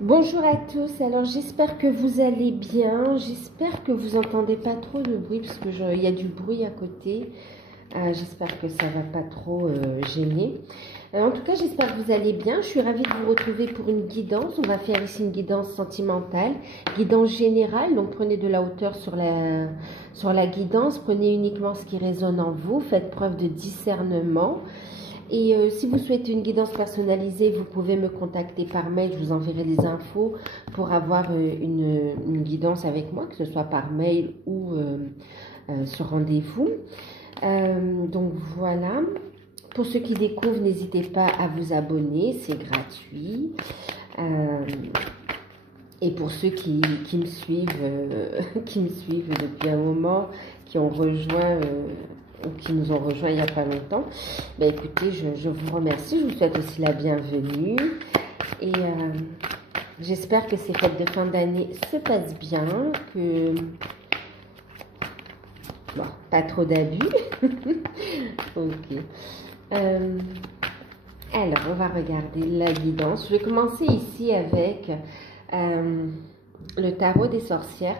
Bonjour à tous, alors j'espère que vous allez bien, j'espère que vous entendez pas trop de bruit parce que il y a du bruit à côté. J'espère que ça va pas trop gêner. En tout cas, j'espère que vous allez bien. Je suis ravie de vous retrouver pour une guidance. On va faire ici une guidance sentimentale, guidance générale. Donc prenez de la hauteur sur la guidance, prenez uniquement ce qui résonne en vous, faites preuve de discernement. Et si vous souhaitez une guidance personnalisée, vous pouvez me contacter par mail, je vous enverrai des infos pour avoir une guidance avec moi, que ce soit par mail ou sur rendez-vous. Donc voilà, pour ceux qui découvrent, n'hésitez pas à vous abonner, c'est gratuit. Et pour ceux qui me suivent, qui me suivent depuis un moment, qui ont rejoint... ou qui nous ont rejoints il n'y a pas longtemps, ben écoutez, je vous remercie, je vous souhaite aussi la bienvenue et j'espère que ces fêtes de fin d'année se passent bien, que bon, pas trop d'abus. Ok. Alors, on va regarder la guidance. Je vais commencer ici avec le tarot des sorcières.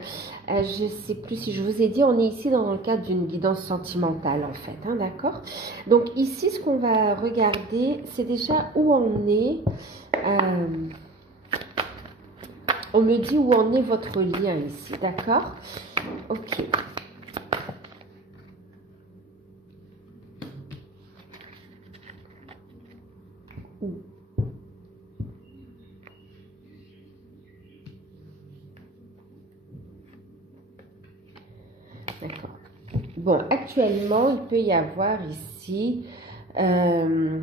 Je ne sais plus si je vous ai dit, on est ici dans le cadre d'une guidance sentimentale en fait, hein, d'accord? Donc ici, ce qu'on va regarder, c'est déjà où on est. On me dit où en est votre lien ici, d'accord? Ok. D'accord. Bon, actuellement, il peut y avoir ici... on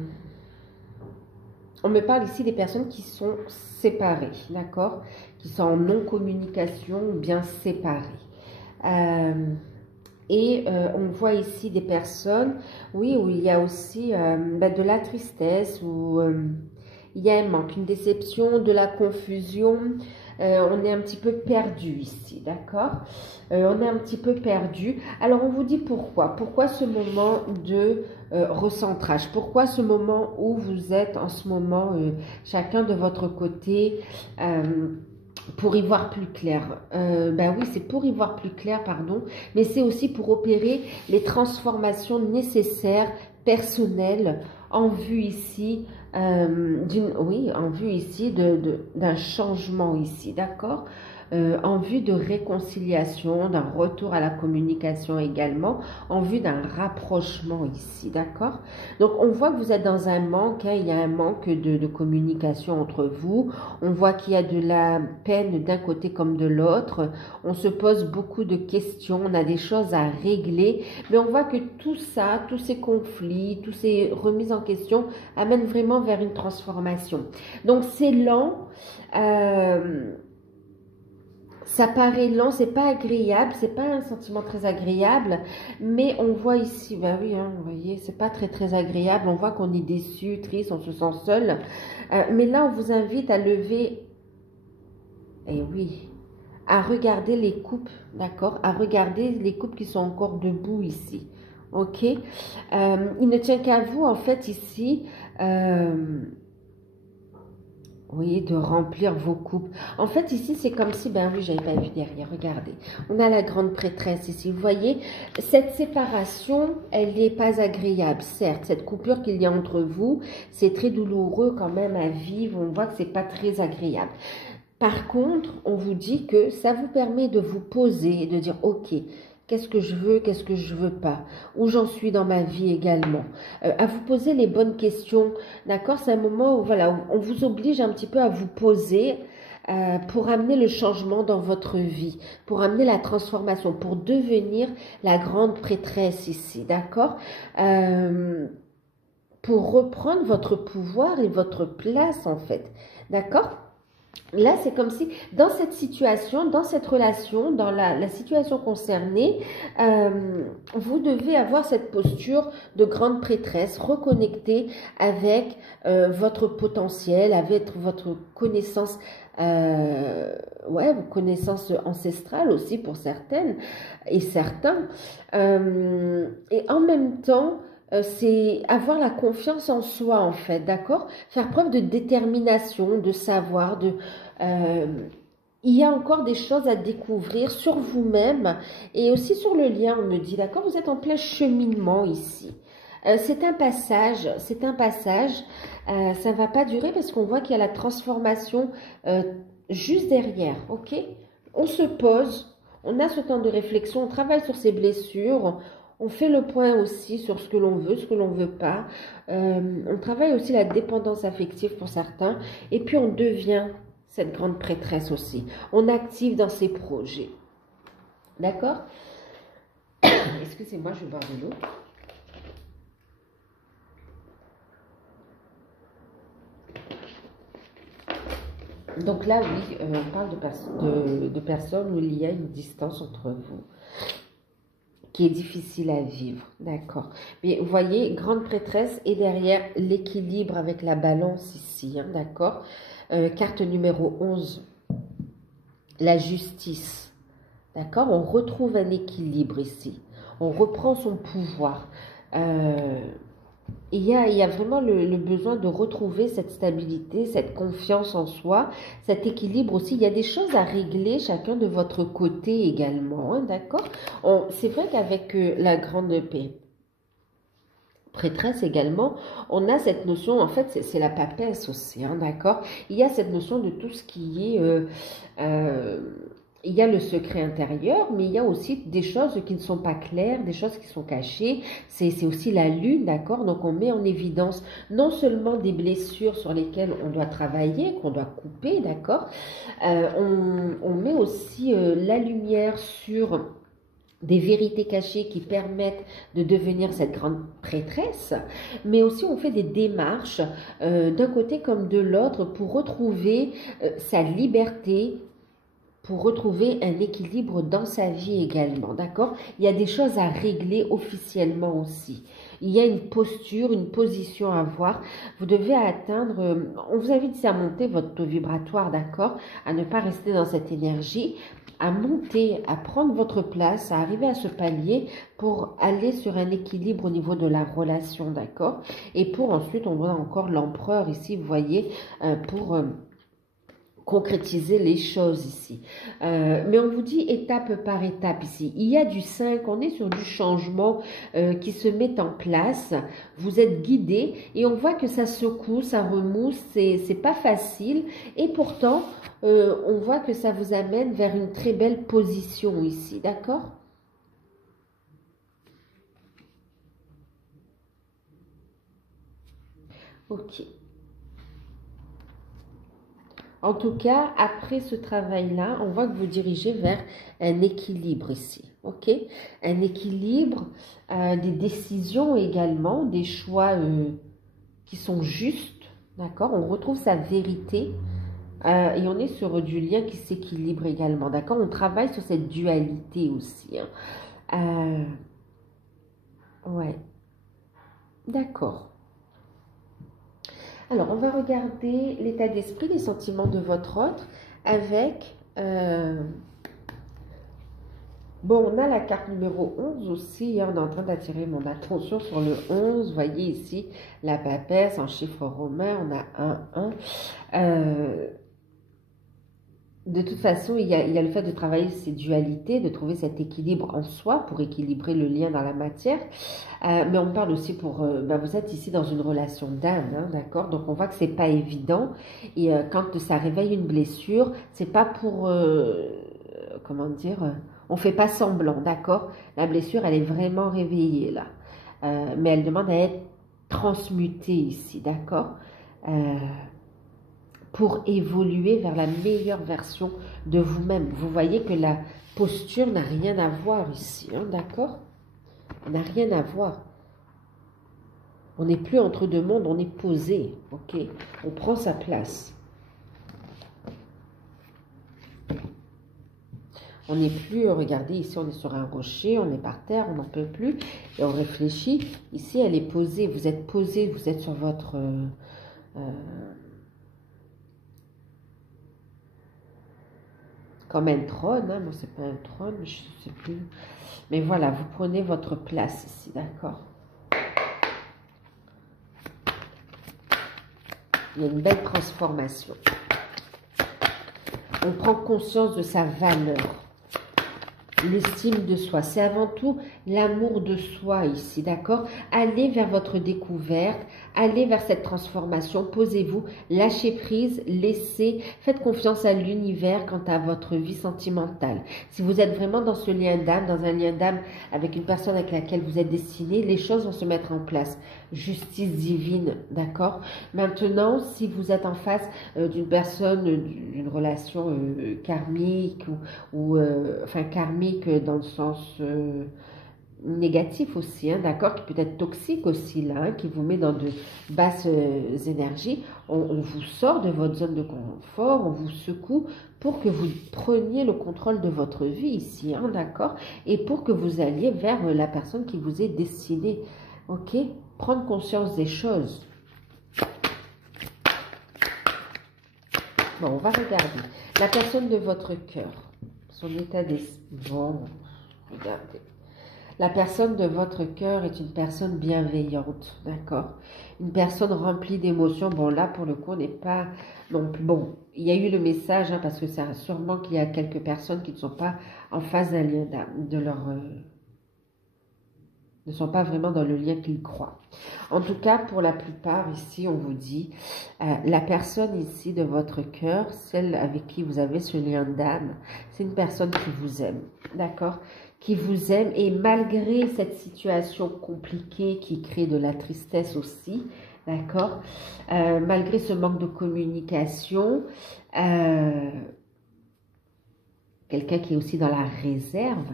me parle ici des personnes qui sont séparées, d'accord? Qui sont en non-communication ou bien séparées. On voit ici des personnes, oui, où il y a aussi de la tristesse, où il y a un manque, une déception, de la confusion. On est un petit peu perdu ici, d'accord? On est un petit peu perdu. Alors, on vous dit pourquoi. Pourquoi ce moment de recentrage? Pourquoi ce moment où vous êtes en ce moment, chacun de votre côté, pour y voir plus clair? Ben oui, c'est pour y voir plus clair, pardon, mais c'est aussi pour opérer les transformations nécessaires, personnelles, en vue ici en vue ici d'un changement ici, d'accord? En vue de réconciliation, d'un retour à la communication également, en vue d'un rapprochement ici, d'accord? Donc, on voit que vous êtes dans un manque, hein, il y a un manque de communication entre vous, on voit qu'il y a de la peine d'un côté comme de l'autre, on se pose beaucoup de questions, on a des choses à régler, mais on voit que tout ça, tous ces conflits, toutes ces remises en question amènent vraiment vers une transformation. Donc, c'est lent, ça paraît lent, c'est pas agréable, c'est pas un sentiment très agréable, mais on voit ici, ben oui, hein, vous voyez, c'est pas très agréable, on voit qu'on est déçu, triste, on se sent seul, mais là on vous invite à lever, et oui, à regarder les couples, d'accord, à regarder les couples qui sont encore debout ici, ok, il ne tient qu'à vous en fait ici, vous voyez, de remplir vos coupes. En fait, ici, c'est comme si, ben oui, j'avais pas vu derrière, regardez. On a la grande prêtresse ici. Vous voyez, cette séparation, elle n'est pas agréable. Certes, cette coupure qu'il y a entre vous, c'est très douloureux quand même à vivre. On voit que c'est pas très agréable. Par contre, on vous dit que ça vous permet de vous poser et de dire, ok, qu'est-ce que je veux, qu'est-ce que je veux pas, où j'en suis dans ma vie également, à vous poser les bonnes questions, d'accord? C'est un moment où, voilà, où on vous oblige un petit peu à vous poser pour amener le changement dans votre vie, pour amener la transformation, pour devenir la grande prêtresse ici, d'accord? Pour reprendre votre pouvoir et votre place en fait, d'accord? Là, c'est comme si, dans cette situation, dans cette relation, dans la situation concernée, vous devez avoir cette posture de grande prêtresse, reconnecter avec votre potentiel, avec votre connaissance, ouais, vos connaissances ancestrales aussi pour certaines et certains. Et en même temps, c'est avoir la confiance en soi, en fait, d'accord? Faire preuve de détermination, de savoir, euh, il y a encore des choses à découvrir sur vous-même et aussi sur le lien, on me dit, d'accord? Vous êtes en plein cheminement ici. C'est un passage, ça ne va pas durer parce qu'on voit qu'il y a la transformation juste derrière, ok? On se pose, on a ce temps de réflexion, on travaille sur ses blessures, on fait le point aussi sur ce que l'on veut, ce que l'on ne veut pas. On travaille aussi la dépendance affective pour certains. Et puis on devient cette grande prêtresse aussi. On active dans ses projets. D'accord? Excusez-moi, je vais boire de l'eau. Donc là, oui, on parle de personnes où il y a une distance entre vous qui est difficile à vivre, d'accord. Mais vous voyez, grande prêtresse et derrière l'équilibre avec la balance ici, hein, d'accord. Carte numéro 11, la justice, d'accord. On retrouve un équilibre ici, on reprend son pouvoir. Il y a vraiment le besoin de retrouver cette stabilité, cette confiance en soi, cet équilibre aussi. Il y a des choses à régler chacun de votre côté également, hein, d'accord? C'est vrai qu'avec la grande prêtresse également, on a cette notion, en fait, c'est la papesse aussi, hein, d'accord? Il y a cette notion de tout ce qui est... il y a le secret intérieur, mais il y a aussi des choses qui ne sont pas claires, des choses qui sont cachées. C'est aussi la lune, d'accord? Donc on met en évidence non seulement des blessures sur lesquelles on doit travailler, qu'on doit couper, d'accord? On met aussi la lumière sur des vérités cachées qui permettent de devenir cette grande prêtresse, mais aussi on fait des démarches d'un côté comme de l'autre pour retrouver sa liberté, pour retrouver un équilibre dans sa vie également, d'accord? Il y a des choses à régler officiellement aussi. Il y a une posture, une position à avoir. Vous devez atteindre, on vous invite à monter votre taux vibratoire, d'accord? À ne pas rester dans cette énergie, à monter, à prendre votre place, à arriver à ce palier pour aller sur un équilibre au niveau de la relation, d'accord? Et pour ensuite, on voit encore l'empereur ici, vous voyez, pour... concrétiser les choses ici. Mais on vous dit étape par étape ici. Il y a du 5, on est sur du changement qui se met en place. Vous êtes guidé et on voit que ça secoue, ça remousse, c'est pas facile. Et pourtant, on voit que ça vous amène vers une très belle position ici, d'accord? Ok. En tout cas, après ce travail-là, on voit que vous dirigez vers un équilibre ici, ok? Un équilibre, des décisions également, des choix qui sont justes, d'accord? On retrouve sa vérité et on est sur du lien qui s'équilibre également, d'accord? On travaille sur cette dualité aussi, hein. Ouais, d'accord. Alors, on va regarder l'état d'esprit, les sentiments de votre autre avec... bon, on a la carte numéro 11 aussi, hein, on est en train d'attirer mon attention sur le 11. Vous voyez ici la papesse en chiffre romain, on a 1. De toute façon, il y a le fait de travailler ces dualités, de trouver cet équilibre en soi pour équilibrer le lien dans la matière. Mais on parle aussi pour... vous êtes ici dans une relation d'âme, hein, d'accord? Donc on voit que c'est pas évident. Et quand ça réveille une blessure, c'est pas pour... comment dire? On fait pas semblant, d'accord? La blessure, elle est vraiment réveillée là. Mais elle demande à être transmutée ici, d'accord? Pour évoluer vers la meilleure version de vous-même. Vous voyez que la posture n'a rien à voir ici, hein, d'accord? N'a rien à voir. On n'est plus entre deux mondes, on est posé, ok? On prend sa place. On n'est plus, regardez, ici on est sur un rocher, on est par terre, on n'en peut plus, et on réfléchit. Ici elle est posée, vous êtes posé, vous êtes sur votre... comme un trône, hein. Moi c'est pas un trône, je ne sais plus. Mais voilà, vous prenez votre place ici, d'accord? Il y a une belle transformation. On prend conscience de sa valeur. L'estime de soi, c'est avant tout l'amour de soi ici, d'accord? Allez vers votre découverte, allez vers cette transformation, posez-vous, lâchez prise, laissez, faites confiance à l'univers quant à votre vie sentimentale. Si vous êtes vraiment dans ce lien d'âme, dans un lien d'âme avec une personne avec laquelle vous êtes destiné, les choses vont se mettre en place. Justice divine, d'accord? Maintenant, si vous êtes en face d'une personne, d'une relation karmique ou enfin karmique, dans le sens négatif aussi, hein, d'accord, qui peut être toxique aussi là, hein, qui vous met dans de basses énergies, on vous sort de votre zone de confort, on vous secoue pour que vous preniez le contrôle de votre vie ici, hein, d'accord, et pour que vous alliez vers la personne qui vous est destinée, ok, prendre conscience des choses. Bon, on va regarder la personne de votre cœur. Son état d'esprit. Bon, regardez. La personne de votre cœur est une personne bienveillante, d'accord? Une personne remplie d'émotions. Bon, là, pour le coup, on n'est pas non plus... Bon, il y a eu le message, hein, parce que ça sûrement qu'il y a quelques personnes qui ne sont pas en phase d'un lien d'âme, de leur... ne sont pas vraiment dans le lien qu'ils croient. En tout cas, pour la plupart, ici, on vous dit, la personne ici de votre cœur, celle avec qui vous avez ce lien d'âme, c'est une personne qui vous aime, d'accord? Qui vous aime, et malgré cette situation compliquée qui crée de la tristesse aussi, d'accord? Malgré ce manque de communication, quelqu'un qui est aussi dans la réserve,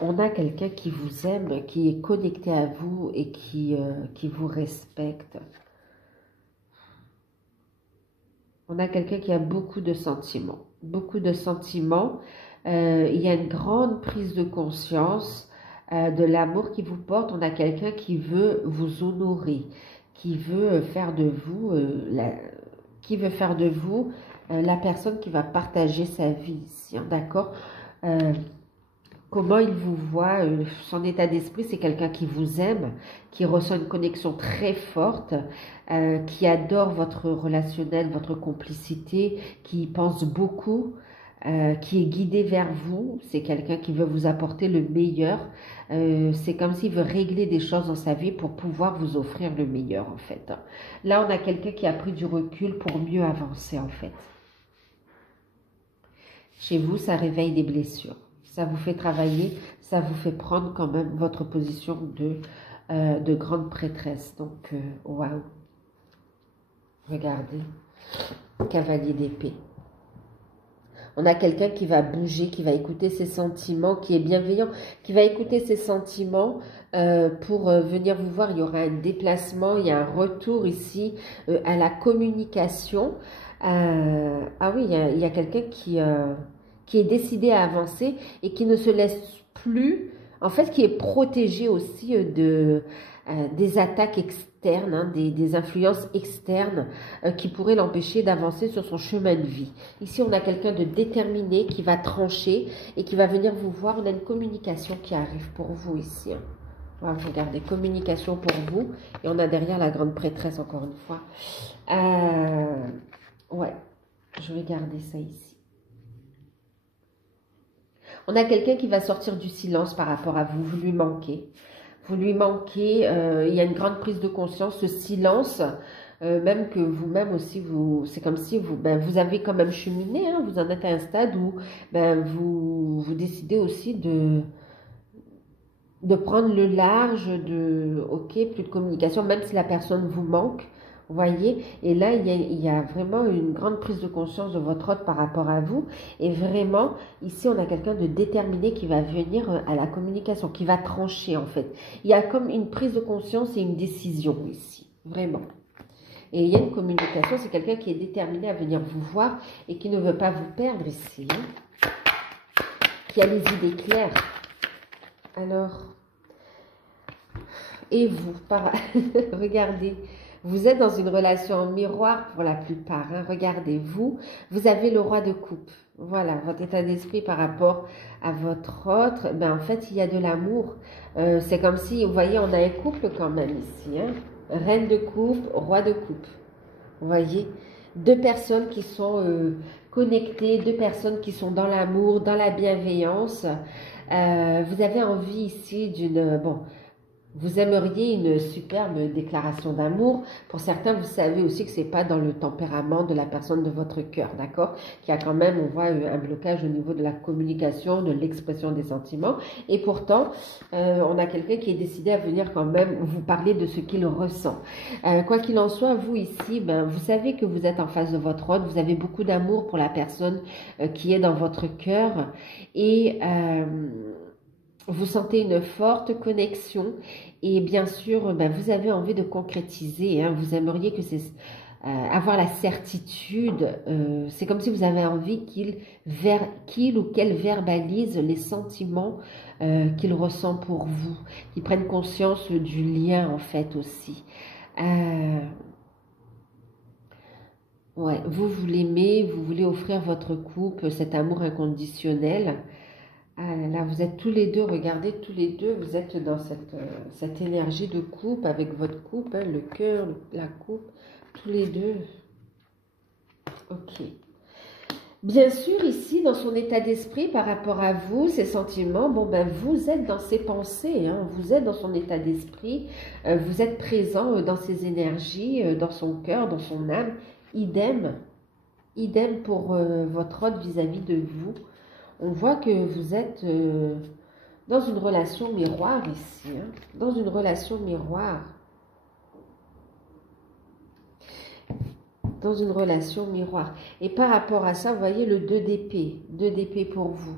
on a quelqu'un qui vous aime, qui est connecté à vous et qui vous respecte. On a quelqu'un qui a beaucoup de sentiments. Beaucoup de sentiments. Il y a une grande prise de conscience de l'amour qui vous porte. On a quelqu'un qui veut vous honorer, qui veut faire de vous, la personne qui va partager sa vie ici, hein, d'accord? Comment il vous voit, son état d'esprit, c'est quelqu'un qui vous aime, qui ressent une connexion très forte, qui adore votre relationnel, votre complicité, qui pense beaucoup, qui est guidé vers vous. C'est quelqu'un qui veut vous apporter le meilleur. C'est comme s'il veut régler des choses dans sa vie pour pouvoir vous offrir le meilleur, en fait. Là, on a quelqu'un qui a pris du recul pour mieux avancer, en fait. Chez vous, ça réveille des blessures. Ça vous fait travailler, ça vous fait prendre quand même votre position de grande prêtresse. Donc, waouh. Regardez, cavalier d'épée. On a quelqu'un qui va bouger, qui va écouter ses sentiments, qui est bienveillant, qui va écouter ses sentiments pour venir vous voir. Il y aura un déplacement, il y a un retour ici à la communication. Ah oui, il y a quelqu'un qui est décidé à avancer et qui ne se laisse plus, en fait, qui est protégé aussi des attaques externes, hein, des influences externes qui pourraient l'empêcher d'avancer sur son chemin de vie. Ici, on a quelqu'un de déterminé qui va trancher et qui va venir vous voir. On a une communication qui arrive pour vous ici. Hein. Voilà, regardez, communication pour vous. Et on a derrière la grande prêtresse, encore une fois. Ouais, je vais garder ça ici. On a quelqu'un qui va sortir du silence par rapport à vous. Vous lui manquez. Vous lui manquez. Il y a une grande prise de conscience. Ce silence, même que vous-même aussi, c'est comme si vous avez quand même cheminé. Hein, vous en êtes à un stade où vous décidez aussi de prendre le large, ok, plus de communication, même si la personne vous manque. Vous voyez, et là, il y a vraiment une grande prise de conscience de votre hôte par rapport à vous. Et vraiment, ici, on a quelqu'un de déterminé qui va venir à la communication, qui va trancher, en fait. Il y a comme une prise de conscience et une décision ici, vraiment. Et il y a une communication, c'est quelqu'un qui est déterminé à venir vous voir et qui ne veut pas vous perdre ici. Hein, qui a les idées claires. Alors, et vous, regardez. Vous êtes dans une relation en miroir pour la plupart. Hein. Regardez, vous avez le roi de coupe. Voilà, votre état d'esprit par rapport à votre autre. Ben, en fait, il y a de l'amour. C'est comme si, vous voyez, on a un couple quand même ici. Hein. Reine de coupe, roi de coupe. Vous voyez, deux personnes qui sont connectées, deux personnes qui sont dans l'amour, dans la bienveillance. Vous avez envie ici d'une... Bon, vous aimeriez une superbe déclaration d'amour. Pour certains, vous savez aussi que ce n'est pas dans le tempérament de la personne de votre cœur, d'accord? Qu'il y a quand même, on voit un blocage au niveau de la communication, de l'expression des sentiments. Et pourtant, on a quelqu'un qui est décidé à venir quand même vous parler de ce qu'il ressent. Quoi qu'il en soit, vous ici, ben, vous savez que vous êtes en face de votre hôte. Vous avez beaucoup d'amour pour la personne qui est dans votre cœur. Et... vous sentez une forte connexion et bien sûr, ben, vous avez envie de concrétiser. Hein, vous aimeriez que c'est avoir la certitude. C'est comme si vous avez envie qu'il ou qu'elle verbalise les sentiments qu'il ressent pour vous, qu'il prenne conscience du lien en fait aussi. Ouais, vous l'aimez, vous voulez offrir votre couple cet amour inconditionnel. Ah là là, vous êtes tous les deux, regardez, tous les deux, vous êtes dans cette énergie de couple, avec votre couple, hein, le cœur, la coupe, tous les deux. Ok. Bien sûr, ici, dans son état d'esprit, par rapport à vous, ses sentiments, bon, ben, vous êtes dans ses pensées, hein, vous êtes dans son état d'esprit, vous êtes présent dans ses énergies, dans son cœur, dans son âme. Idem, idem pour votre hôte vis-à-vis de vous. On voit que vous êtes dans une relation miroir ici, hein, dans une relation miroir. Dans une relation miroir. Et par rapport à ça, vous voyez le 2 d'épée pour vous.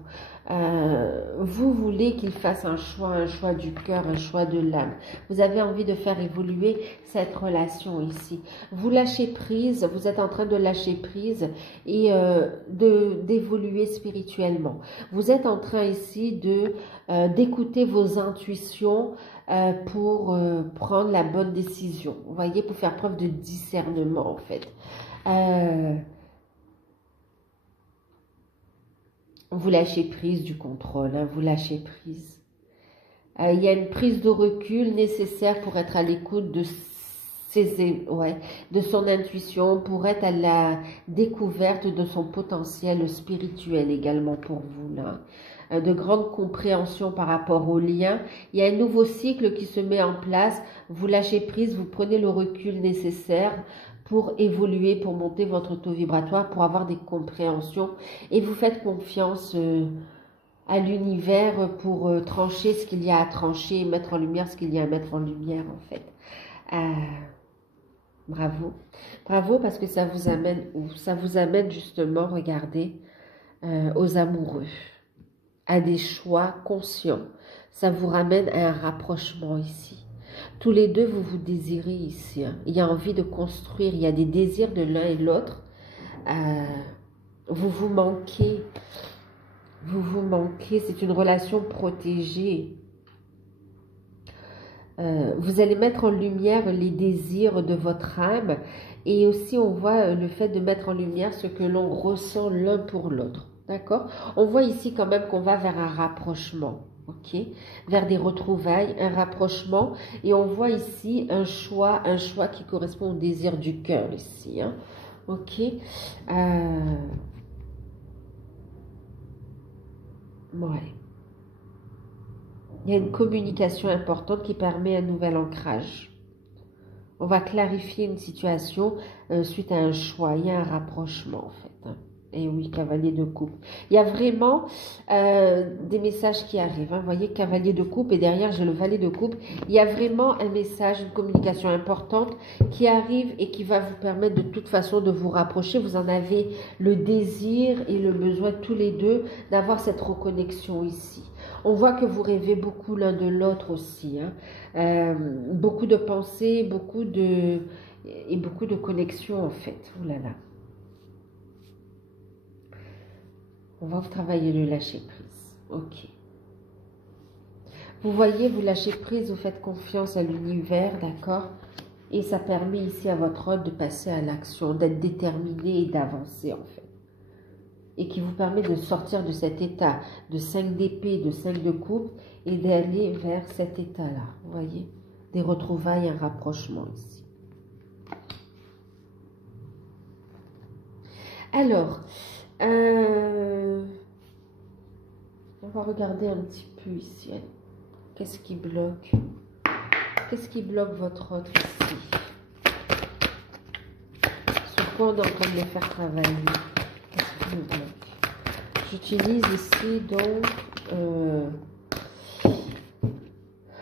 Vous voulez qu'il fasse un choix du cœur, un choix de l'âme. Vous avez envie de faire évoluer cette relation ici. Vous lâchez prise, vous êtes en train de lâcher prise et d'évoluer spirituellement. Vous êtes en train ici d'écouter vos intuitions pour prendre la bonne décision. Vous voyez, pour faire preuve de discernement en fait. Vous lâchez prise du contrôle, hein, vous lâchez prise. Il y a une prise de recul nécessaire pour être à l'écoute de de son intuition, pour être à la découverte de son potentiel spirituel également pour vous là. De grande compréhension par rapport aux liens. Il y a un nouveau cycle qui se met en place. Vous lâchez prise, vous prenez le recul nécessaire pour évoluer, pour monter votre taux vibratoire, pour avoir des compréhensions. Et vous faites confiance à l'univers pour trancher ce qu'il y a à trancher et mettre en lumière ce qu'il y a à mettre en lumière en fait. Bravo. Bravo parce que ça vous amène où? Ça vous amène justement, regardez, aux amoureux, à des choix conscients. Ça vous ramène à un rapprochement ici. Tous les deux, vous vous désirez ici. Hein. Il y a envie de construire, il y a des désirs de l'un et de l'autre. Vous vous manquez. Vous vous manquez. C'est une relation protégée. Vous allez mettre en lumière les désirs de votre âme. Et aussi, on voit le fait de mettre en lumière ce que l'on ressent l'un pour l'autre. D'accord? On voit ici quand même qu'on va vers un rapprochement. Ok, vers des retrouvailles, un rapprochement, et on voit ici un choix qui correspond au désir du cœur ici. Hein. Ok, ouais. Il y a une communication importante qui permet un nouvel ancrage. On va clarifier une situation suite à un choix, il y a un rapprochement en fait. Hein. Et oui, cavalier de coupe. Il y a vraiment des messages qui arrivent. Hein. Vous voyez, cavalier de coupe et derrière, j'ai le valet de coupe. Il y a vraiment un message, une communication importante qui arrive et qui va vous permettre de toute façon de vous rapprocher. Vous en avez le désir et le besoin tous les deux d'avoir cette reconnexion ici. On voit que vous rêvez beaucoup l'un de l'autre aussi. Hein. Beaucoup de pensées, beaucoup de connexions en fait. Ouh là là. On va vous travailler le lâcher prise. Ok. Vous voyez, vous lâchez prise, vous faites confiance à l'univers, d'accord? Et ça permet ici à votre hôte de passer à l'action, d'être déterminé et d'avancer en fait. Et qui vous permet de sortir de cet état de 5 d'épée, de 5 de coupe et d'aller vers cet état-là. Vous voyez? Des retrouvailles, un rapprochement ici. Alors, on va regarder un petit peu ici. Qu'est-ce qui bloque? Qu'est-ce qui bloque votre autre ici? Sur quoi on est en train de les faire travailler? Qu'est-ce qui me bloque? J'utilise ici donc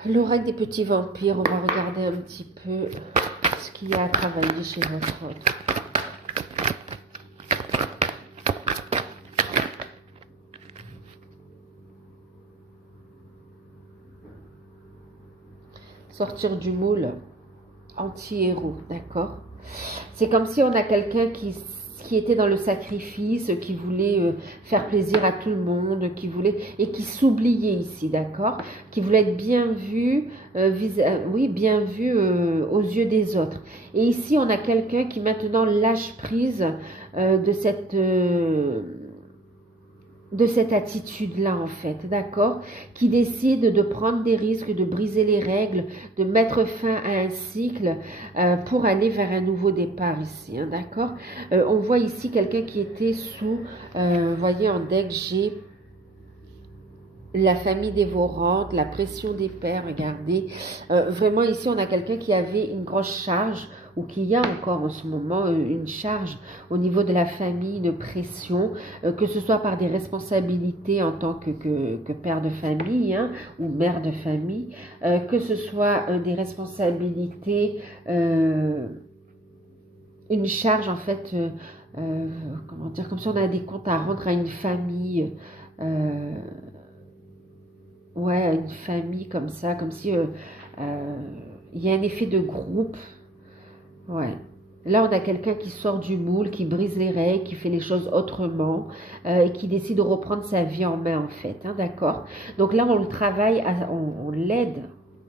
l'oracle des petits vampires. On va regarder un petit peu ce qu'il y a à travailler chez votre autre. Sortir du moule, anti-héros, d'accord? C'est comme si on a quelqu'un qui était dans le sacrifice, qui voulait faire plaisir à tout le monde, qui voulait et qui s'oubliait ici, d'accord? Qui voulait être bien vu, oui, bien vu aux yeux des autres. Et ici, on a quelqu'un qui maintenant lâche prise de cette attitude-là, en fait, d'accord? Qui décide de prendre des risques, de briser les règles, de mettre fin à un cycle pour aller vers un nouveau départ ici, hein, d'accord? On voit ici quelqu'un qui était sous, vous voyez, en deck, j'ai la famille dévorante, la pression des pères, regardez. Vraiment, ici, on a quelqu'un qui avait une grosse charge ou qui a encore en ce moment une charge au niveau de la famille, une pression, que ce soit par des responsabilités en tant que père de famille hein, ou mère de famille, que ce soit des responsabilités, une charge en fait, comment dire, comme si on a des comptes à rendre à une famille, ouais, une famille comme ça, comme si il y a un effet de groupe. Ouais. Là, on a quelqu'un qui sort du moule, qui brise les règles, qui fait les choses autrement et qui décide de reprendre sa vie en main, en fait. Hein, d'accord? Donc là, on le travaille, on l'aide.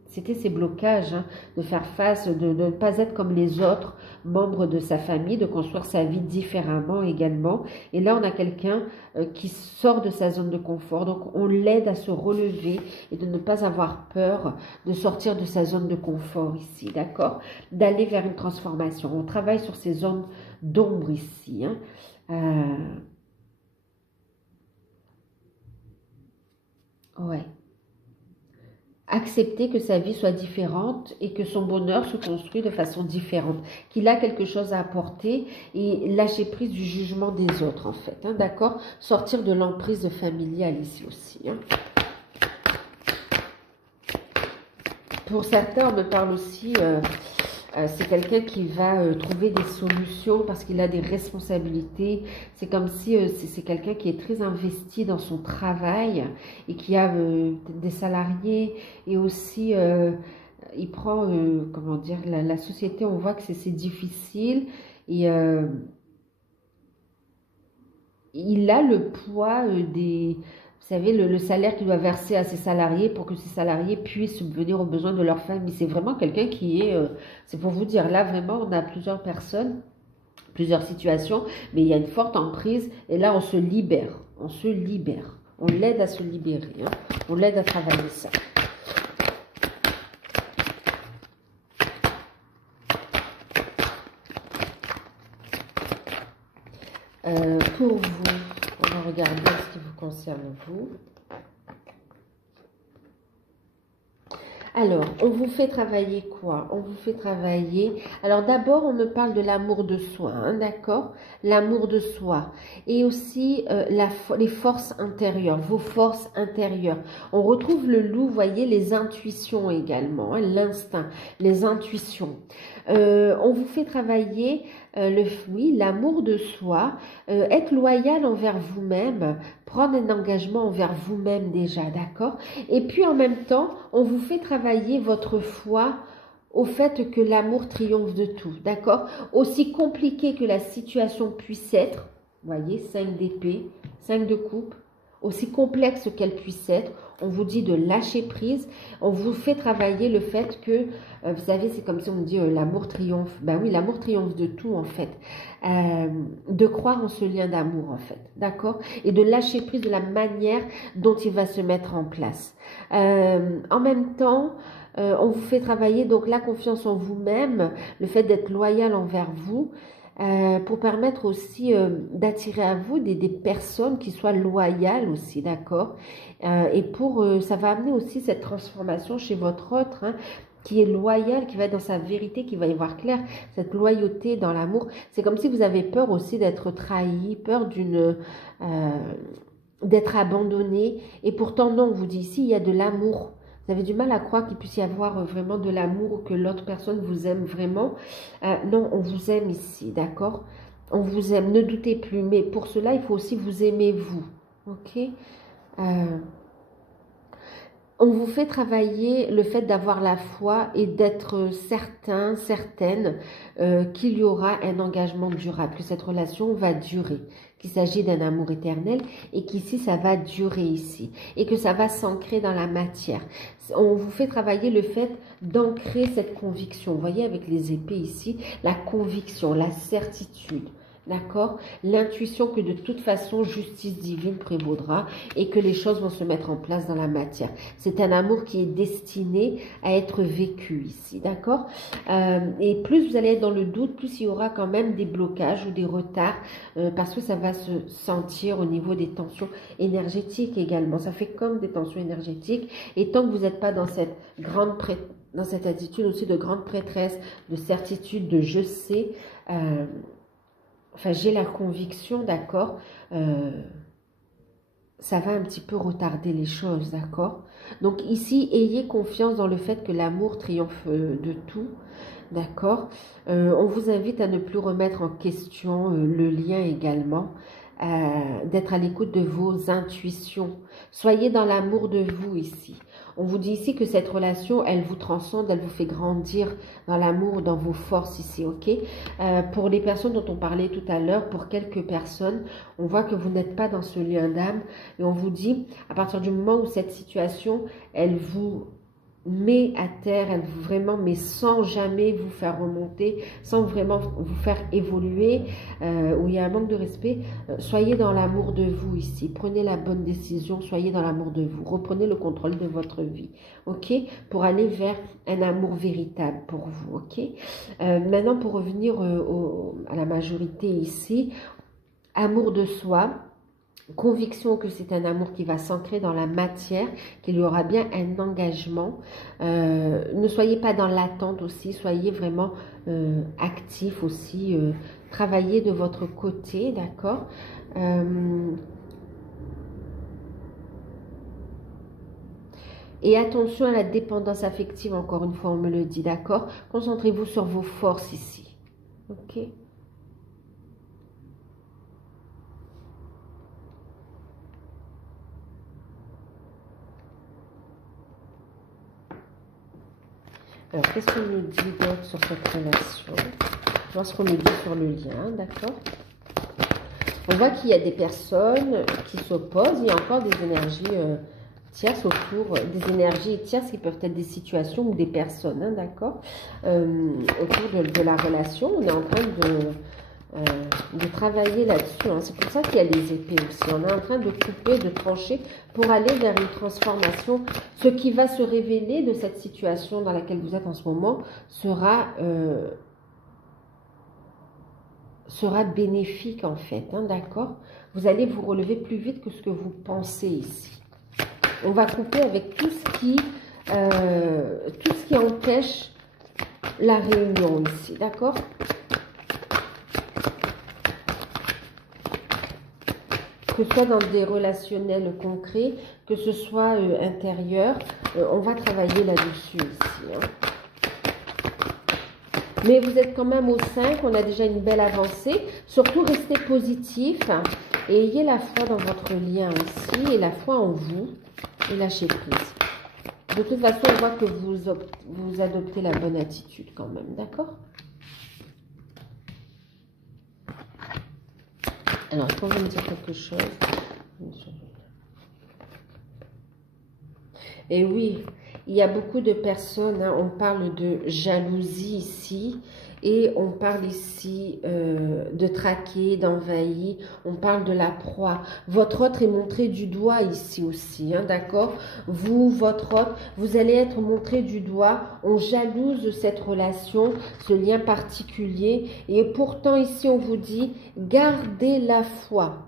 C'était ses blocages, hein, de faire face, de ne pas être comme les autres membres de sa famille, de construire sa vie différemment également. Et là, on a quelqu'un qui sort de sa zone de confort. Donc, on l'aide à se relever et de ne pas avoir peur de sortir de sa zone de confort ici, d'accord? D'aller vers une transformation. On travaille sur ces zones d'ombre ici. Hein. Ouais. Accepter que sa vie soit différente et que son bonheur se construit de façon différente, qu'il a quelque chose à apporter et lâcher prise du jugement des autres en fait, hein, d'accord? Sortir de l'emprise familiale ici aussi. Hein. Pour certains, on me parle aussi, c'est quelqu'un qui va trouver des solutions parce qu'il a des responsabilités. C'est comme si c'est quelqu'un qui est très investi dans son travail et qui a des salariés et aussi il prend, comment dire, la société, on voit que c'est difficile et il a le poids vous savez, le salaire qu'il doit verser à ses salariés pour que ses salariés puissent subvenir aux besoins de leur famille. C'est vraiment quelqu'un qui est, c'est pour vous dire, là vraiment, on a plusieurs personnes, plusieurs situations, mais il y a une forte emprise et là, on se libère, on l'aide à se libérer, hein. On l'aide à travailler ça. Pour vous, on va regarder ce qui vous concerne vous. Alors, on vous fait travailler quoi? On vous fait travailler... Alors d'abord, on me parle de l'amour de soi, hein, d'accord? L'amour de soi. Et aussi les forces intérieures, vos forces intérieures. On retrouve le loup, vous voyez, les intuitions également, hein, l'instinct, les intuitions. On vous fait travailler... oui, l'amour de soi, être loyal envers vous-même, prendre un engagement envers vous-même déjà, d'accord? Et puis en même temps, on vous fait travailler votre foi au fait que l'amour triomphe de tout, d'accord? Aussi compliqué que la situation puisse être, voyez, 5 d'épée, 5 de coupe, aussi complexe qu'elle puisse être, on vous dit de lâcher prise, on vous fait travailler le fait que, vous savez, c'est comme si on dit l'amour triomphe. Ben oui, l'amour triomphe de tout en fait. De croire en ce lien d'amour en fait, d'accord? Et de lâcher prise de la manière dont il va se mettre en place. En même temps, on vous fait travailler donc la confiance en vous-même, le fait d'être loyal envers vous, pour permettre aussi d'attirer à vous des personnes qui soient loyales aussi, d'accord? Et ça va amener aussi cette transformation chez votre autre, hein, qui est loyal, qui va être dans sa vérité, qui va y voir clair, cette loyauté dans l'amour. C'est comme si vous avez peur aussi d'être trahi, peur d'être abandonné. Et pourtant, non, on vous dit ici, il y a de l'amour. Vous avez du mal à croire qu'il puisse y avoir vraiment de l'amour ou que l'autre personne vous aime vraiment. Non, on vous aime ici, d'accord? On vous aime, ne doutez plus. Mais pour cela, il faut aussi vous aimer vous, ok? On vous fait travailler le fait d'avoir la foi et d'être certain, certaine qu'il y aura un engagement durable, que cette relation va durer, qu'il s'agit d'un amour éternel et qu'ici ça va durer ici et que ça va s'ancrer dans la matière. On vous fait travailler le fait d'ancrer cette conviction. Vous voyez avec les épées ici, la conviction, la certitude. D'accord? L'intuition que de toute façon, justice divine prévaudra et que les choses vont se mettre en place dans la matière. C'est un amour qui est destiné à être vécu ici, d'accord? Et plus vous allez être dans le doute, plus il y aura quand même des blocages ou des retards parce que ça va se sentir au niveau des tensions énergétiques également. Ça fait comme des tensions énergétiques et tant que vous n'êtes pas dans cette dans cette attitude aussi de grande prêtresse, de certitude, de je sais, enfin, j'ai la conviction, d'accord, ça va un petit peu retarder les choses, d'accord? Donc ici, ayez confiance dans le fait que l'amour triomphe de tout, d'accord? On vous invite à ne plus remettre en question le lien également, d'être à l'écoute de vos intuitions. Soyez dans l'amour de vous ici. On vous dit ici que cette relation, elle vous transcende, elle vous fait grandir dans l'amour, dans vos forces ici, ok? Pour les personnes dont on parlait tout à l'heure, pour quelques personnes, on voit que vous n'êtes pas dans ce lien d'âme et on vous dit, à partir du moment où cette situation, elle vous met à terre, elle vous vraiment, mais sans jamais vous faire remonter, sans vraiment vous faire évoluer, où il y a un manque de respect, soyez dans l'amour de vous ici, prenez la bonne décision, soyez dans l'amour de vous, reprenez le contrôle de votre vie, ok, pour aller vers un amour véritable pour vous, ok. Maintenant, pour revenir à la majorité ici, amour de soi, conviction que c'est un amour qui va s'ancrer dans la matière, qu'il y aura bien un engagement. Ne soyez pas dans l'attente aussi, soyez vraiment actif aussi, travaillez de votre côté, d'accord? Et attention à la dépendance affective, encore une fois, on me le dit, d'accord? Concentrez-vous sur vos forces ici, ok? Alors, qu'est-ce qu'on nous dit d'autre sur cette relation? Voir ce qu'on nous dit sur le lien, d'accord? On voit qu'il y a des personnes qui s'opposent. Il y a encore des énergies tierces autour, des énergies tierces qui peuvent être des situations ou des personnes, hein, d'accord? Autour de la relation. On est en train de travailler là-dessus, hein. C'est pour ça qu'il y a les épées aussi. On est en train de couper, de trancher pour aller vers une transformation. Ce qui va se révéler de cette situation dans laquelle vous êtes en ce moment sera bénéfique en fait, hein, d'accord? Vous allez vous relever plus vite que ce que vous pensez ici. On va couper avec tout ce qui empêche la réunion ici, d'accord? Que ce soit dans des relationnels concrets, que ce soit intérieur, on va travailler là-dessus ici, hein. Mais vous êtes quand même au 5, on a déjà une belle avancée. Surtout, restez positif et ayez la foi dans votre lien aussi et la foi en vous et lâchez prise. De toute façon, on voit que vous adoptez la bonne attitude quand même, d'accord? Alors, est-ce qu'on veut me dire quelque chose? Et oui, il y a beaucoup de personnes, hein, on parle de jalousie ici, Et on parle ici de traquer, d'envahir, on parle de la proie. Votre autre est montré du doigt ici aussi, hein, d'accord? Vous, votre autre, vous allez être montré du doigt, on jalouse cette relation, ce lien particulier. Et pourtant ici on vous dit, gardez la foi,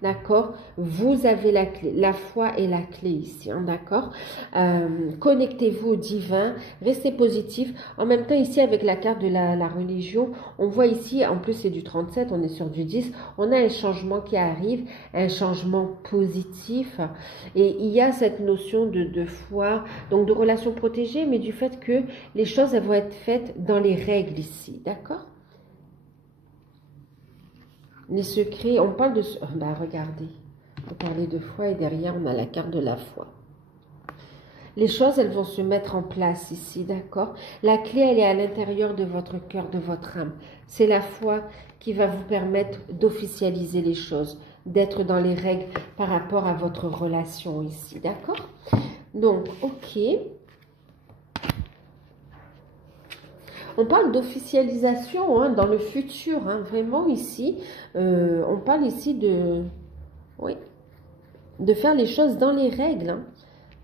d'accord? Vous avez la clé, la foi est la clé ici, hein, d'accord? Connectez-vous au divin, restez positif. En même temps ici avec la carte de la religion, on voit ici, en plus c'est du 37, on est sur du 10, on a un changement qui arrive, un changement positif, et il y a cette notion de foi, donc de relation protégée, mais du fait que les choses elles vont être faites dans les règles ici, d'accord? Les secrets, on parle de... Bah regardez, on parlait de foi et derrière on a la carte de la foi. Les choses, elles vont se mettre en place ici, d'accord? La clé, elle est à l'intérieur de votre cœur, de votre âme. C'est la foi qui va vous permettre d'officialiser les choses, d'être dans les règles par rapport à votre relation ici, d'accord? Donc, ok. On parle d'officialisation hein, dans le futur, hein, vraiment ici. On parle ici de, oui, de faire les choses dans les règles, hein.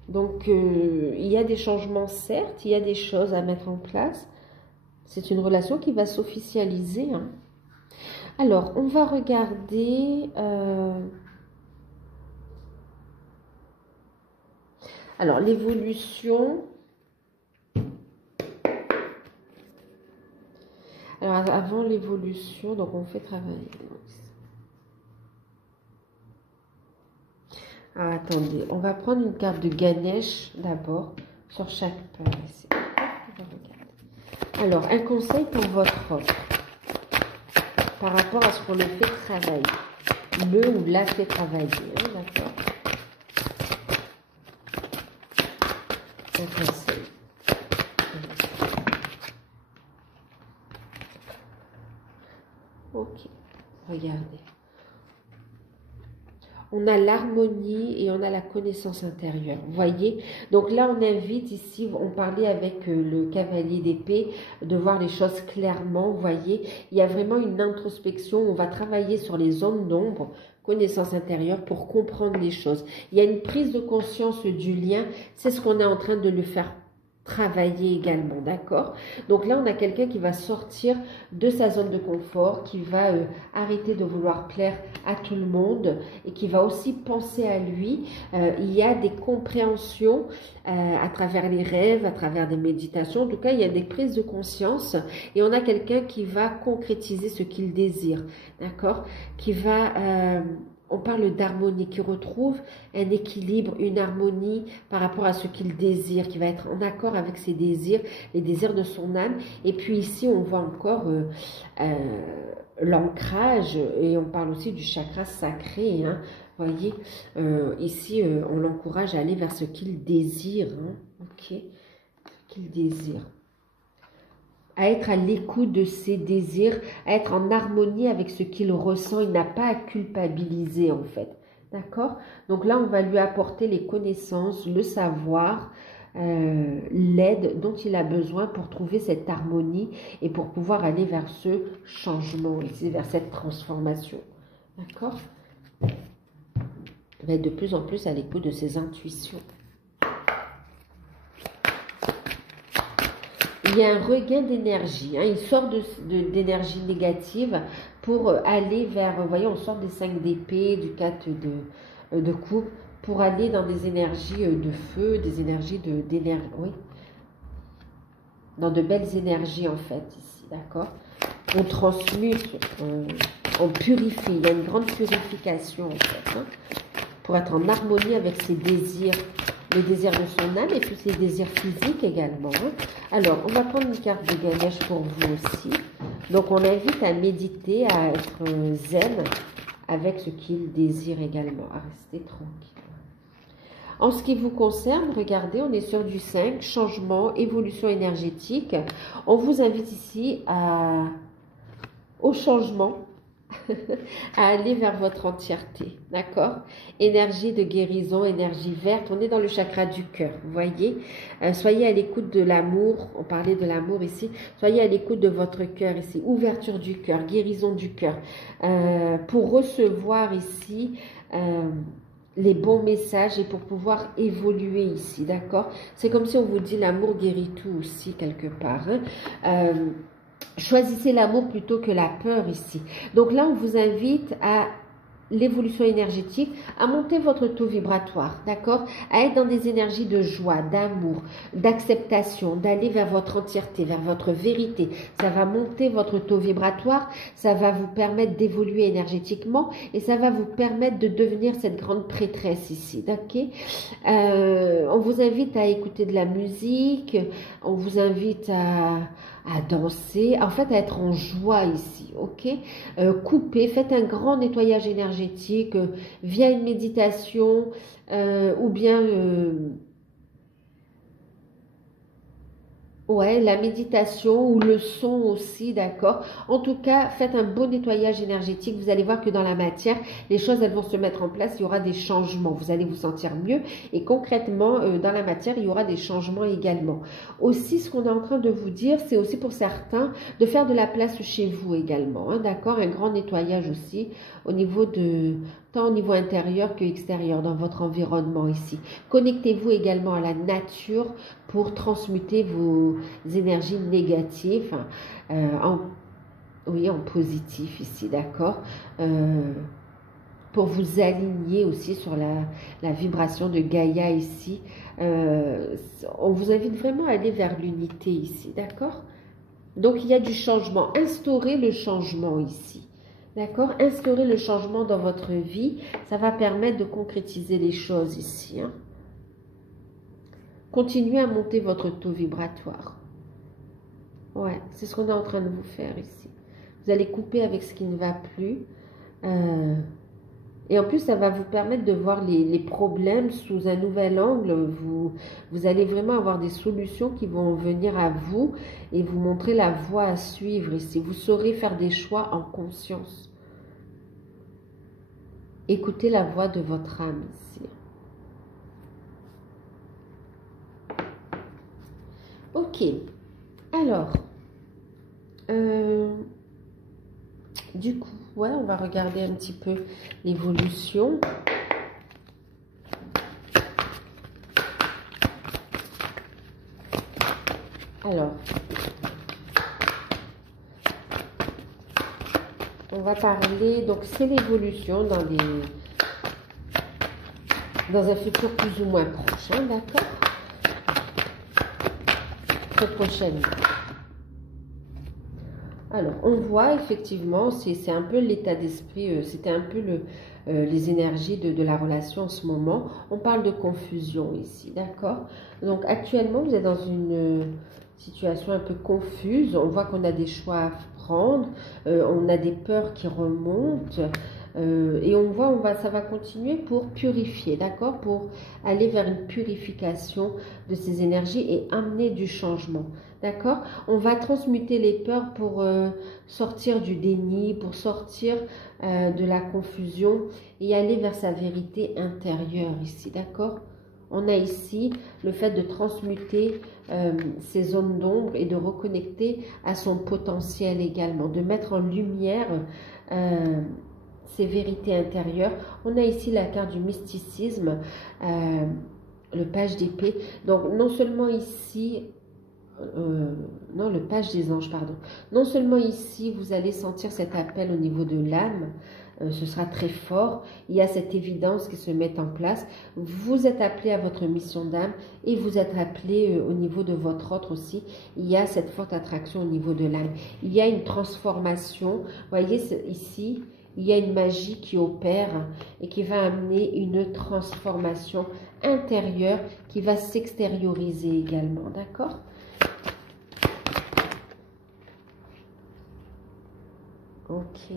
Donc, il y a des changements, certes, il y a des choses à mettre en place. C'est une relation qui va s'officialiser, hein. Alors, on va regarder... Alors, l'évolution... Alors, avant l'évolution, donc on fait travailler... Ah, attendez, on va prendre une carte de Ganesh d'abord sur chaque page. Alors, un conseil pour votre autre par rapport à ce qu'on le fait travailler. Le ou la fait travailler, hein, d'accord? Un conseil. Ok, regardez. On a l'harmonie et on a la connaissance intérieure. Vous voyez? Donc là, on invite ici, on parlait avec le cavalier d'épée, de voir les choses clairement. Vous voyez? Il y a vraiment une introspection. On va travailler sur les zones d'ombre, connaissance intérieure, pour comprendre les choses. Il y a une prise de conscience du lien. C'est ce qu'on est en train de le faire travailler également, d'accord? Donc là, on a quelqu'un qui va sortir de sa zone de confort, qui va arrêter de vouloir plaire à tout le monde et qui va aussi penser à lui. Il y a des compréhensions à travers les rêves, à travers des méditations. En tout cas, il y a des prises de conscience et on a quelqu'un qui va concrétiser ce qu'il désire, d'accord? Qui va... on parle d'harmonie, qui retrouve un équilibre, une harmonie par rapport à ce qu'il désire, qui va être en accord avec ses désirs, les désirs de son âme. Et puis ici, on voit encore l'ancrage, et on parle aussi du chakra sacré, hein. Vous voyez, ici, on l'encourage à aller vers ce qu'il désire, hein. Ok, ce qu'il désire. À être à l'écoute de ses désirs, à être en harmonie avec ce qu'il ressent. Il n'a pas à culpabiliser en fait. D'accord? Donc là, on va lui apporter les connaissances, le savoir, l'aide dont il a besoin pour trouver cette harmonie et pour pouvoir aller vers ce changement, vers cette transformation. D'accord? Il va être de plus en plus à l'écoute de ses intuitions. Il y a un regain d'énergie, hein. Il sort d'énergie négative pour aller vers, vous voyez, on sort des 5 d'épée, du 4 de coupe, pour aller dans des énergies de feu, des énergies d'énergie, oui, dans de belles énergies en fait, ici, d'accord? On transmute, on purifie, il y a une grande purification en fait, hein, pour être en harmonie avec ses désirs, les désirs de son âme et tous ses désirs physiques également, hein. Alors, on va prendre une carte de Ganesh pour vous aussi. Donc, on invite à méditer, à être zen avec ce qu'il désire également, à rester tranquille. En ce qui vous concerne, regardez, on est sur du 5, changement, évolution énergétique. On vous invite ici au changement, à aller vers votre entièreté, d'accord? Énergie de guérison, énergie verte, on est dans le chakra du cœur, vous voyez? Soyez à l'écoute de l'amour, on parlait de l'amour ici, soyez à l'écoute de votre cœur ici, ouverture du cœur, guérison du cœur, pour recevoir ici les bons messages et pour pouvoir évoluer ici, d'accord? C'est comme si on vous dit l'amour guérit tout aussi quelque part, hein? Choisissez l'amour plutôt que la peur ici. Donc là, on vous invite à l'évolution énergétique, à monter votre taux vibratoire, d'accord? À être dans des énergies de joie, d'amour, d'acceptation, d'aller vers votre entièreté, vers votre vérité. Ça va monter votre taux vibratoire, ça va vous permettre d'évoluer énergétiquement et ça va vous permettre de devenir cette grande prêtresse ici, d'accord? On vous invite à écouter de la musique, on vous invite à danser, en fait à être en joie ici, ok? Coupez, faites un grand nettoyage énergétique via une méditation ou bien ouais, la méditation ou le son aussi, d'accord? En tout cas, faites un beau nettoyage énergétique. Vous allez voir que dans la matière, les choses, elles vont se mettre en place. Il y aura des changements. Vous allez vous sentir mieux. Et concrètement, dans la matière, il y aura des changements également. Aussi, ce qu'on est en train de vous dire, c'est aussi pour certains de faire de la place chez vous également, hein, d'accord? Un grand nettoyage aussi au niveau de... tant au niveau intérieur que extérieur dans votre environnement ici. Connectez-vous également à la nature pour transmuter vos énergies négatives en positif ici, d'accord? Pour vous aligner aussi sur la vibration de Gaïa ici. On vous invite vraiment à aller vers l'unité ici, d'accord? Donc, il y a du changement. Instaurez le changement ici. D'accord? Instaurez le changement dans votre vie. Ça va permettre de concrétiser les choses ici. Hein? Continuez à monter votre taux vibratoire. Ouais, c'est ce qu'on est en train de vous faire ici. Vous allez couper avec ce qui ne va plus. Et en plus, ça va vous permettre de voir les problèmes sous un nouvel angle. Vous allez vraiment avoir des solutions qui vont venir à vous et vous montrer la voie à suivre ici. Vous saurez faire des choix en conscience. Écoutez la voix de votre âme ici. Ok. Alors, du coup, ouais, on va regarder un petit peu l'évolution. Alors, on va parler, donc c'est l'évolution dans un futur plus ou moins prochain, d'accord? Très prochainement. Alors, on voit effectivement, c'est un peu l'état d'esprit, c'était un peu les énergies de la relation en ce moment. On parle de confusion ici, d'accord? Donc, actuellement, vous êtes dans une situation un peu confuse. On voit qu'on a des choix à prendre, on a des peurs qui remontent. Et on voit, ça va continuer pour purifier, d'accord? Pour aller vers une purification de ces énergies et amener du changement, d'accord? On va transmuter les peurs pour sortir du déni, pour sortir de la confusion et aller vers sa vérité intérieure ici, d'accord? On a ici le fait de transmuter ces zones d'ombre et de reconnecter à son potentiel également, de mettre en lumière ses vérités intérieures. On a ici la carte du mysticisme, le page d'épée. Donc non seulement ici, non, le page des anges, pardon. Non seulement ici, vous allez sentir cet appel au niveau de l'âme, ce sera très fort, il y a cette évidence qui se met en place. Vous êtes appelé à votre mission d'âme et vous êtes appelé au niveau de votre autre aussi. Il y a cette forte attraction au niveau de l'âme. Il y a une transformation, vous voyez ici, il y a une magie qui opère et qui va amener une transformation intérieure qui va s'extérioriser également, d'accord? Ok.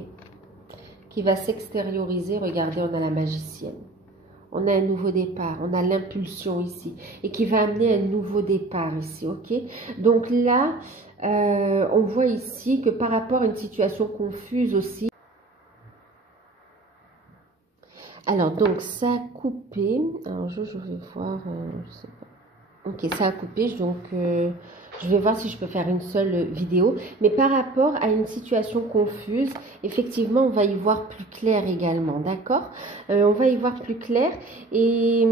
Qui va s'extérioriser, regardez, on a la magicienne. On a un nouveau départ, on a l'impulsion ici et qui va amener un nouveau départ ici, ok? Donc là, on voit ici que par rapport à une situation confuse aussi, Alors, donc, ça a coupé. Alors, je vais voir. Je sais pas. Ok, ça a coupé. Donc, je vais voir si je peux faire une seule vidéo. Mais par rapport à une situation confuse, effectivement, on va y voir plus clair également. D'accord? On va y voir plus clair et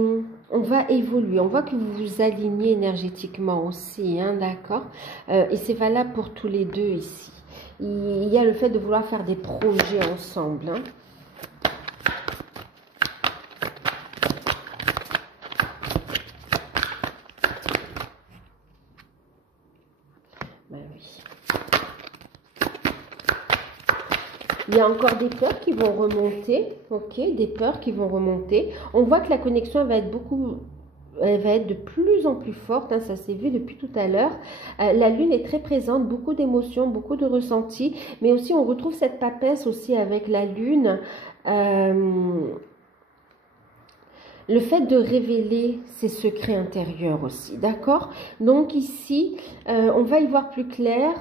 on va évoluer. On voit que vous vous alignez énergétiquement aussi. Hein, d'accord? Et c'est valable pour tous les deux ici. Il y a le fait de vouloir faire des projets ensemble. Hein. Ben oui. Il y a encore des peurs qui vont remonter, ok, des peurs qui vont remonter. On voit que la connexion va être elle va être de plus en plus forte, hein, ça s'est vu depuis tout à l'heure. La lune est très présente, beaucoup d'émotions, beaucoup de ressentis, mais aussi on retrouve cette papesse aussi avec la lune. Le fait de révéler ses secrets intérieurs aussi, d'accord? Donc ici, on va y voir plus clair.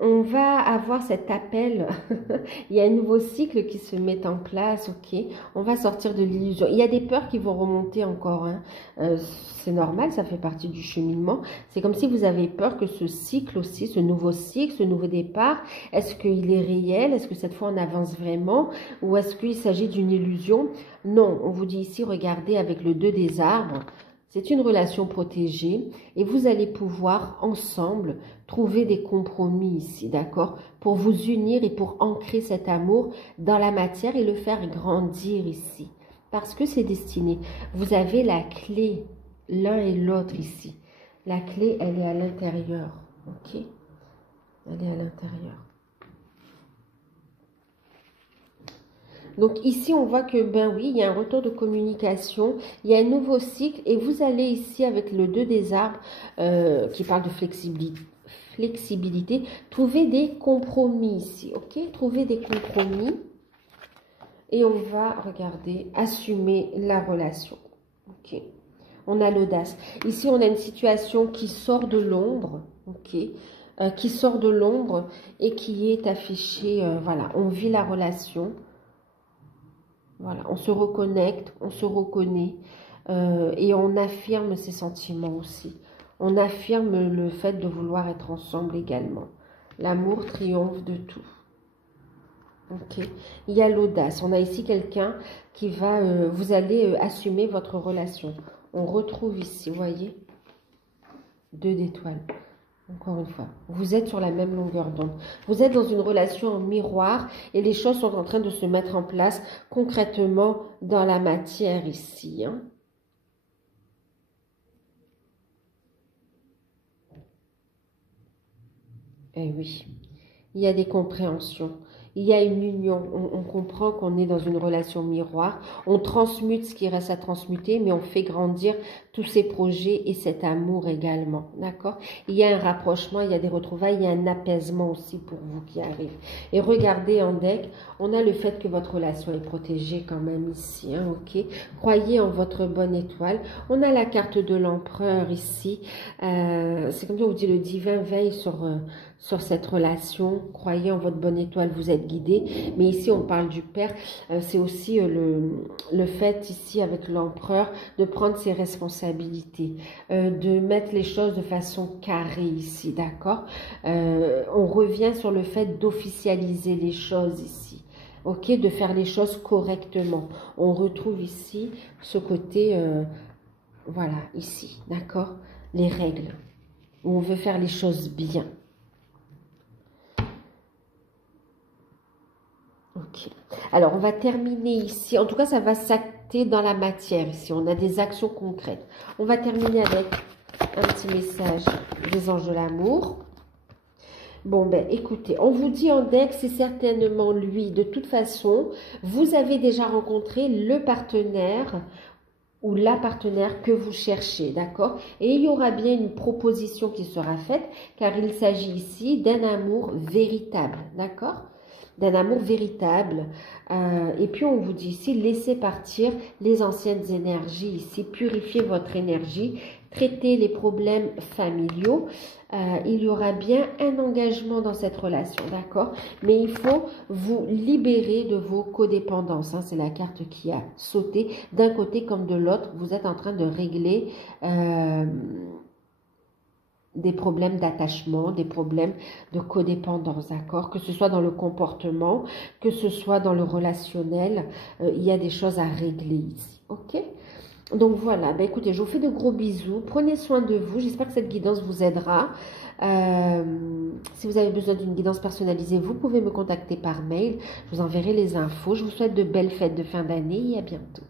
On va avoir cet appel, il y a un nouveau cycle qui se met en place, ok, on va sortir de l'illusion. Il y a des peurs qui vont remonter encore, hein. C'est normal, ça fait partie du cheminement. C'est comme si vous avez peur que ce cycle aussi, ce nouveau cycle, ce nouveau départ, est-ce qu'il est réel? Est-ce que cette fois on avance vraiment? Ou est-ce qu'il s'agit d'une illusion? Non, on vous dit ici, regardez avec le 2 des arbres. C'est une relation protégée et vous allez pouvoir ensemble trouver des compromis ici, d'accord? Pour vous unir et pour ancrer cet amour dans la matière et le faire grandir ici. Parce que c'est destiné. Vous avez la clé, l'un et l'autre ici. La clé, elle est à l'intérieur, ok? Elle est à l'intérieur. Donc ici, on voit que, ben oui, il y a un retour de communication, il y a un nouveau cycle et vous allez ici avec le 2 des arbres qui parle de flexibilité, trouver des compromis ici, ok? Trouver des compromis et on va, regarder, assumer la relation, ok? On a l'audace. Ici, on a une situation qui sort de l'ombre, ok? Qui sort de l'ombre et qui est affichée, voilà, on vit la relation. Voilà, on se reconnecte, on se reconnaît et on affirme ses sentiments aussi. On affirme le fait de vouloir être ensemble également. L'amour triomphe de tout. Ok. Il y a l'audace. On a ici quelqu'un qui va... vous allez assumer votre relation. On retrouve ici, vous voyez, 2 d'étoiles. Encore une fois, vous êtes sur la même longueur d'onde. Vous êtes dans une relation en miroir et les choses sont en train de se mettre en place concrètement dans la matière ici. Hein. Eh oui, il y a des compréhensions. Il y a une union, on comprend qu'on est dans une relation miroir, on transmute ce qui reste à transmuter, mais on fait grandir tous ces projets et cet amour également, d'accord? Il y a un rapprochement, il y a des retrouvailles, il y a un apaisement aussi pour vous qui arrive. Et regardez en deck, on a le fait que votre relation est protégée quand même ici, hein, ok? Croyez en votre bonne étoile. On a la carte de l'empereur ici, c'est comme ça on vous dit le divin veille sur cette relation, croyez en votre bonne étoile, vous êtes guidé, mais ici on parle du père, c'est aussi le fait ici avec l'empereur de prendre ses responsabilités, de mettre les choses de façon carrée ici, d'accord? On revient sur le fait d'officialiser les choses ici, ok? De faire les choses correctement. On retrouve ici ce côté, voilà, ici, d'accord? Les règles, où on veut faire les choses bien. Ok. Alors, on va terminer ici. En tout cas, ça va s'acter dans la matière ici. On a des actions concrètes. On va terminer avec un petit message des anges de l'amour. Bon, ben, écoutez, on vous dit en deck, c'est certainement lui. De toute façon, vous avez déjà rencontré le partenaire ou la partenaire que vous cherchez, d'accord? Et il y aura bien une proposition qui sera faite, car il s'agit ici d'un amour véritable, d'accord? d'un amour véritable. Et puis on vous dit ici, laissez partir les anciennes énergies ici, purifiez votre énergie, traitez les problèmes familiaux. Il y aura bien un engagement dans cette relation, d'accord? Mais il faut vous libérer de vos codépendances, hein. C'est la carte qui a sauté. D'un côté comme de l'autre, vous êtes en train de régler des problèmes d'attachement, des problèmes de codépendance, d'accord? Que ce soit dans le comportement, que ce soit dans le relationnel, il y a des choses à régler ici, ok? Donc voilà, ben écoutez, je vous fais de gros bisous, prenez soin de vous, j'espère que cette guidance vous aidera. Si vous avez besoin d'une guidance personnalisée, vous pouvez me contacter par mail, je vous enverrai les infos. Je vous souhaite de belles fêtes de fin d'année et à bientôt.